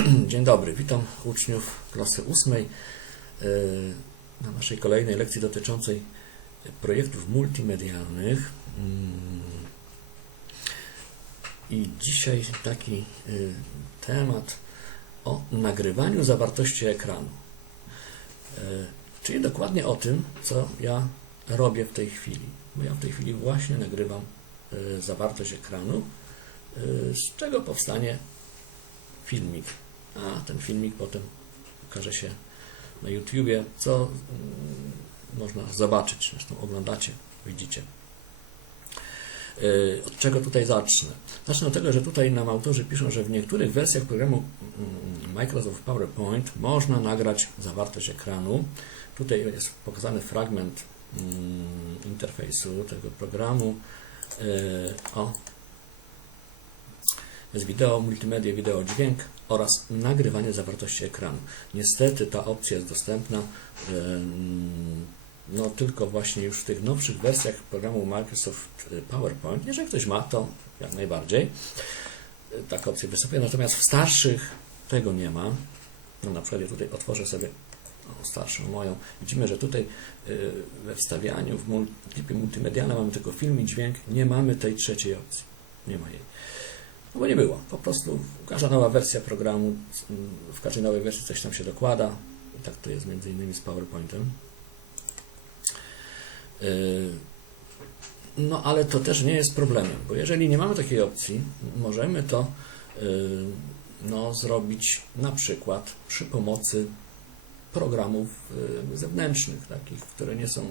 Dzień dobry, witam uczniów klasy ósmej e, na naszej kolejnej lekcji dotyczącej projektów multimedialnych. Mm. I dzisiaj taki e, temat o nagrywaniu zawartości ekranu. E, Czyli dokładnie o tym, co ja robię w tej chwili. Bo ja w tej chwili właśnie nagrywam zawartość ekranu, z czego powstanie filmik. A ten filmik potem ukaże się na YouTubie, co mm, można zobaczyć. Zresztą oglądacie, widzicie. Yy, Od czego tutaj zacznę? Zacznę od tego, że tutaj nam autorzy piszą, że w niektórych wersjach programu mm, Microsoft PowerPoint można nagrać zawartość ekranu. Tutaj jest pokazany fragment mm, interfejsu tego programu. Yy, O, jest wideo, multimedia, wideo, dźwięk oraz nagrywanie zawartości ekranu. Niestety ta opcja jest dostępna no, tylko właśnie już w tych nowszych wersjach programu Microsoft PowerPoint. Jeżeli ktoś ma, to jak najbardziej e, taka opcja występuje. Natomiast w starszych tego nie ma. No, na przykład ja tutaj otworzę sobie starszą moją. Widzimy, że tutaj y, we wstawianiu w klipie multimedialnym mamy tylko film i dźwięk. Nie mamy tej trzeciej opcji. Nie ma jej. No bo nie było. Po prostu każda nowa wersja programu, mm, w każdej nowej wersji coś tam się dokłada. I tak to jest między innymi z PowerPointem. Yy, No ale to też nie jest problemem, bo jeżeli nie mamy takiej opcji, możemy to yy, no, zrobić na przykład przy pomocy programów yy, zewnętrznych, takich, które nie są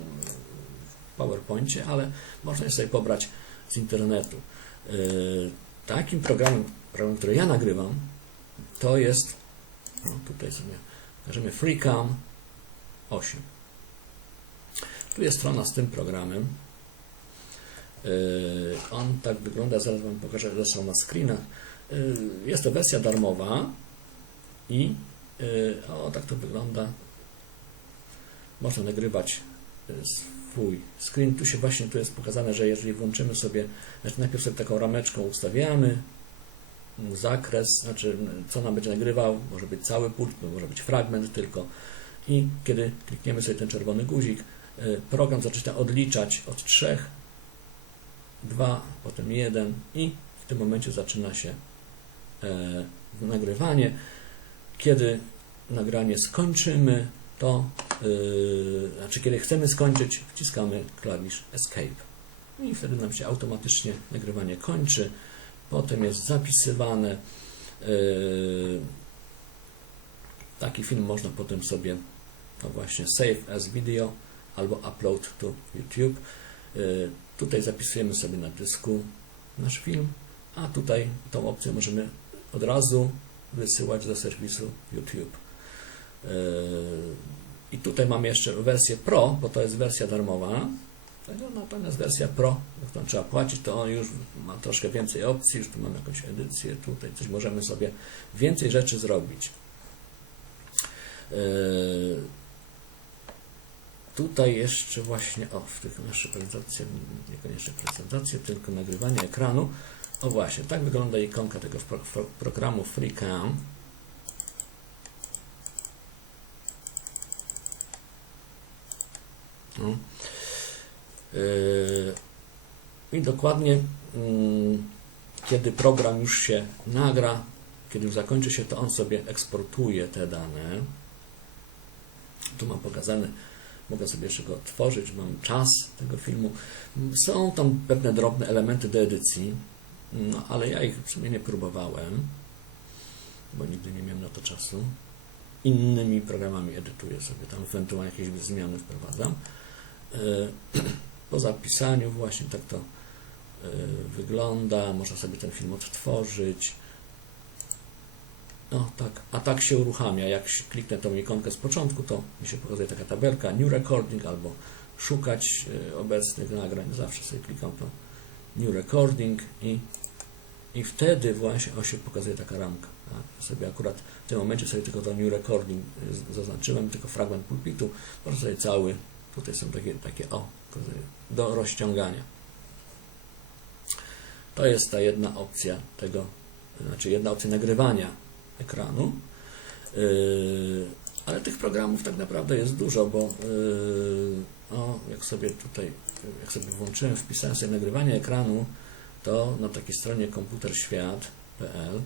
w PowerPoincie, ale można je sobie pobrać z internetu. Takim programem, programem, który ja nagrywam, to jest, no tutaj sobie pokażemy FreeCam 8. Tu jest strona z tym programem. Yy, On tak wygląda, zaraz Wam pokażę zresztą na screenach. Yy, Jest to wersja darmowa i yy, o tak to wygląda. Można nagrywać yy, swój screen. Tu się właśnie tu jest pokazane, że jeżeli włączymy sobie, znaczy najpierw sobie taką rameczką ustawiamy mm, zakres, znaczy mm, co nam będzie nagrywał, może być cały pult, może być fragment tylko i kiedy klikniemy sobie ten czerwony guzik, y, program zaczyna odliczać od 3, 2, potem 1 i w tym momencie zaczyna się e, nagrywanie. Kiedy nagranie skończymy, to yy, znaczy kiedy chcemy skończyć, wciskamy klawisz Escape. I wtedy nam się automatycznie nagrywanie kończy. Potem jest zapisywane. Yy, taki film można potem sobie, no właśnie, save as video albo upload to YouTube. Yy, tutaj zapisujemy sobie na dysku nasz film, a tutaj tą opcję możemy od razu wysyłać do serwisu YouTube. Yy, I tutaj mamy jeszcze wersję Pro, bo to jest wersja darmowa. Natomiast wersja Pro, jak tam trzeba płacić, to on już ma troszkę więcej opcji, już tu mamy jakąś edycję, tutaj coś możemy sobie więcej rzeczy zrobić. Yy, Tutaj jeszcze właśnie, o, w tych naszych prezentacjach, niekoniecznie prezentacje, tylko nagrywanie ekranu. O właśnie, tak wygląda ikonka tego pro, pro, programu FreeCam. No. Yy, I dokładnie mm, kiedy program już się nagra, kiedy już zakończy się, to on sobie eksportuje te dane. Tu mam pokazane, mogę sobie jeszcze go otworzyć, mam czas tego filmu. Są tam pewne drobne elementy do edycji, no, ale ja ich w sumie nie próbowałem, bo nigdy nie miałem na to czasu. Innymi programami edytuję sobie, tam ewentualnie jakieś zmiany wprowadzam. Yy, Po zapisaniu właśnie tak to yy, wygląda, można sobie ten film odtworzyć. No tak, a tak się uruchamia. Jak kliknę tą ikonkę z początku, to mi się pokazuje taka tabelka New Recording albo szukać yy, obecnych nagrań. Zawsze sobie klikam to New Recording i, i wtedy właśnie o się pokazuje taka ramka. Tak? Sobie akurat w tym momencie sobie tylko to New Recording zaznaczyłem, tylko fragment pulpitu. Można sobie cały, tutaj są takie, takie o, do rozciągania. To jest ta jedna opcja tego, znaczy jedna opcja nagrywania ekranu. Yy, ale tych programów tak naprawdę jest dużo, bo yy, o, jak sobie tutaj, jak sobie włączyłem, wpisałem sobie nagrywanie ekranu, to na takiej stronie komputerświat.pl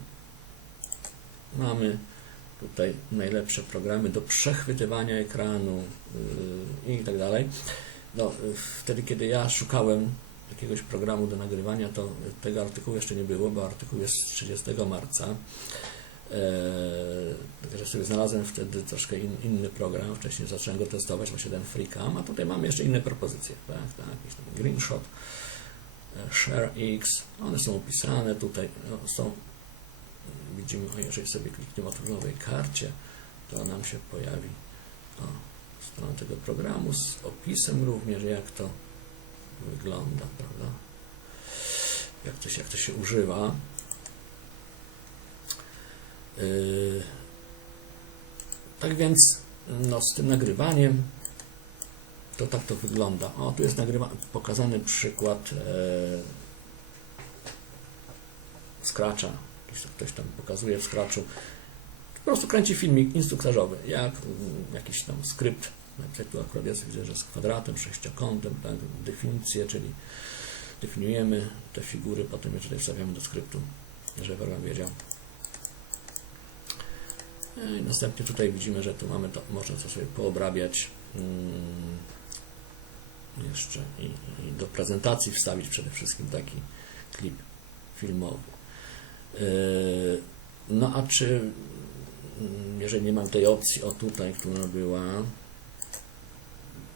mamy tutaj najlepsze programy do przechwytywania ekranu yy, i tak dalej. No, yy, wtedy, kiedy ja szukałem jakiegoś programu do nagrywania, to tego artykułu jeszcze nie było, bo artykuł jest z 30 marca. Eee, Także sobie znalazłem wtedy troszkę in, inny program. Wcześniej zacząłem go testować, właśnie ten FreeCam, a tutaj mamy jeszcze inne propozycje. Tak, tak, jakiś tam GreenShot, e, ShareX. One są opisane tutaj. No, są, widzimy, o, jeżeli sobie klikniemy tu nowej karcie, to nam się pojawi o, strona tego programu z opisem również, jak to wygląda, prawda? Jak to się, jak to się używa. Yy, tak więc no, z tym nagrywaniem to tak to wygląda. O, tu jest pokazany przykład e, Scratcha. Jakiś, ktoś tam pokazuje w Scratchu. Po prostu kręci filmik instruktażowy, jak mm, jakiś tam skrypt. Napisać tu akurat jest, widzę, że z kwadratem, sześciokątem, tak, definicje, czyli definiujemy te figury, potem je tutaj wstawiamy do skryptu, żeby program wiedział. No I następnie tutaj widzimy, że tu mamy to, można to sobie poobrabiać mm, jeszcze i, i do prezentacji wstawić przede wszystkim taki klip filmowy. Yy, No a czy mm, jeżeli nie mam tej opcji, o tutaj, która była,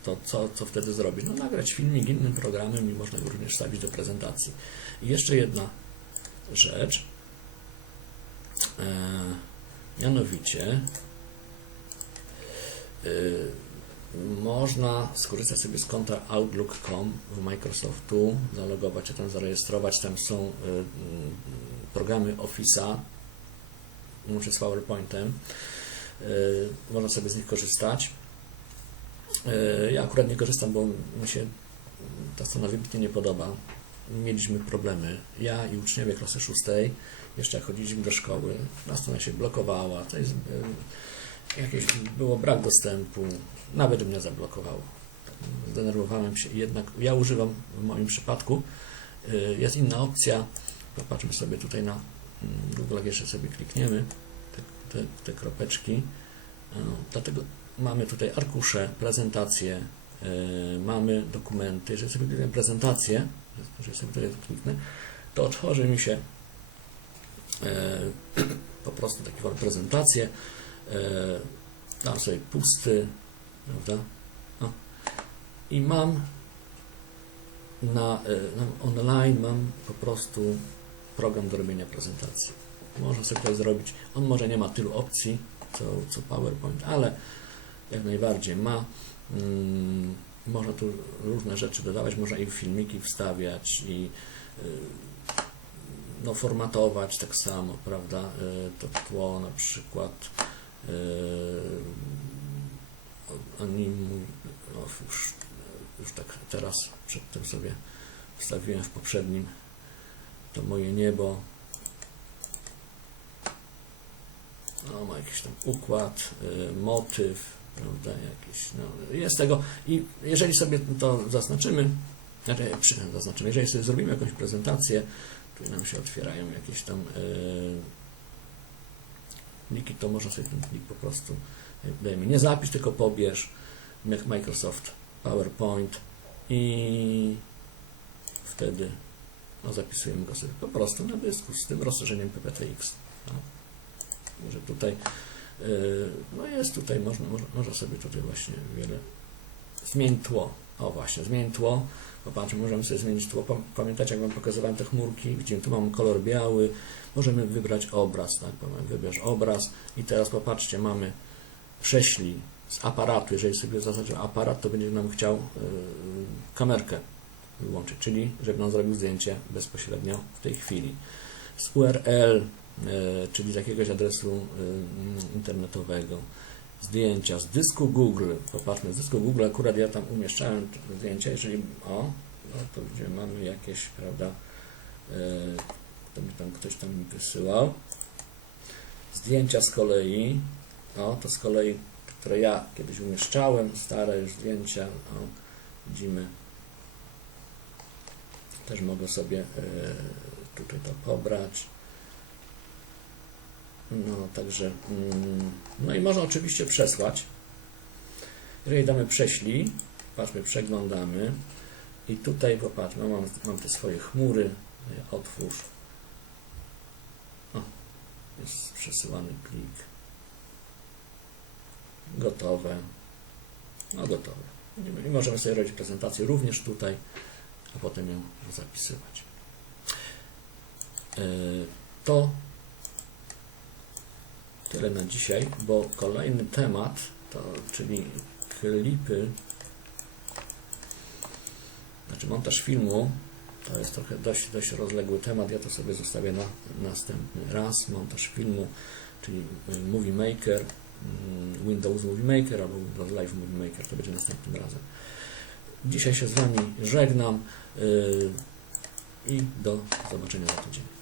to co, co wtedy zrobić? No nagrać filmik innym programem i można go również wstawić do prezentacji. I jeszcze jedna rzecz. E, mianowicie y, można skorzystać sobie z konta Outlook.com w Microsoftu, zalogować się tam, zarejestrować. Tam są y, y, programy Office'a łącznie z PowerPointem. Y, Można sobie z nich korzystać. Ja akurat nie korzystam, bo mi się ta strona wybitnie nie podoba. Mieliśmy problemy. Ja i uczniowie klasy szóstej, jeszcze jak chodziliśmy do szkoły, ta strona się blokowała. To jest, y, jakieś było brak dostępu. Nawet mnie zablokowało. Zdenerwowałem się. Jednak ja używam w moim przypadku. y, Jest inna opcja. Popatrzmy sobie tutaj na mm, Google, jeszcze sobie klikniemy te, te, te kropeczki. No, Dlatego mamy tutaj arkusze, prezentacje, yy, mamy dokumenty. Jeżeli sobie kliknę prezentację, jeżeli sobie tutaj kliknę, to otworzy mi się yy, po prostu taki form prezentację. Yy, dam sobie pusty, prawda? O. I mam na, yy, na online mam po prostu program do robienia prezentacji. Można sobie to zrobić. On może nie ma tylu opcji, co, co PowerPoint, ale jak najbardziej ma. Mm, można tu różne rzeczy dodawać, można i filmiki wstawiać i y, no, formatować tak samo, prawda? Y, To tło na przykład y, animuj, no, już, już tak teraz przed tym sobie wstawiłem w poprzednim to moje niebo. No, ma jakiś tam układ, y, motyw, prawda, jakiś, no, jest tego. I jeżeli sobie to zaznaczymy, znaczy, zaznaczymy, jeżeli sobie zrobimy jakąś prezentację, tu nam się otwierają jakieś tam y, pliki, to można sobie ten plik po prostu, jak dajemy nie zapisz, tylko pobierz, jak Microsoft PowerPoint i wtedy no, zapisujemy go sobie po prostu na dysku z tym rozszerzeniem PPTX. No. Może tutaj, yy, no jest tutaj, można, można, można sobie tutaj właśnie wiele, zmień tło, o właśnie, zmień tło, popatrzmy, możemy sobie zmienić tło, Pa- pamiętacie jak Wam pokazywałem te chmurki, gdzie tu mamy kolor biały, możemy wybrać obraz, tak, wybierz obraz. I teraz popatrzcie, mamy prześlij z aparatu, jeżeli sobie zaznaczymy aparat, to będzie nam chciał yy, kamerkę wyłączyć, czyli żeby nam zrobił zdjęcie bezpośrednio w tej chwili. Z URL, e, czyli z jakiegoś adresu e, internetowego, zdjęcia z dysku Google. Popatrzmy, z dysku Google akurat ja tam umieszczałem zdjęcia, jeżeli o, no to gdzie mamy jakieś, prawda, e, to mi tam ktoś tam mi wysyłał. Zdjęcia z kolei, o, to z kolei, które ja kiedyś umieszczałem, stare już zdjęcia, o, widzimy, też mogę sobie e, tutaj to pobrać. No, także, mm, no i można oczywiście przesłać. Jeżeli damy prześlij, patrzmy, przeglądamy i tutaj popatrzmy, mam, mam te swoje chmury, Ja otwórz. O, jest przesyłany plik. Gotowe. No gotowe. I możemy sobie robić prezentację również tutaj, a potem ją zapisywać. Yy, To tyle na dzisiaj, bo kolejny temat, to, czyli klipy, znaczy montaż filmu, to jest trochę dość, dość rozległy temat, ja to sobie zostawię na następny raz. Montaż filmu, czyli y, Movie Maker, mm, Windows Movie Maker albo Windows Live Movie Maker, to będzie następnym razem. Dzisiaj się z Wami żegnam yy, i do zobaczenia za tydzień.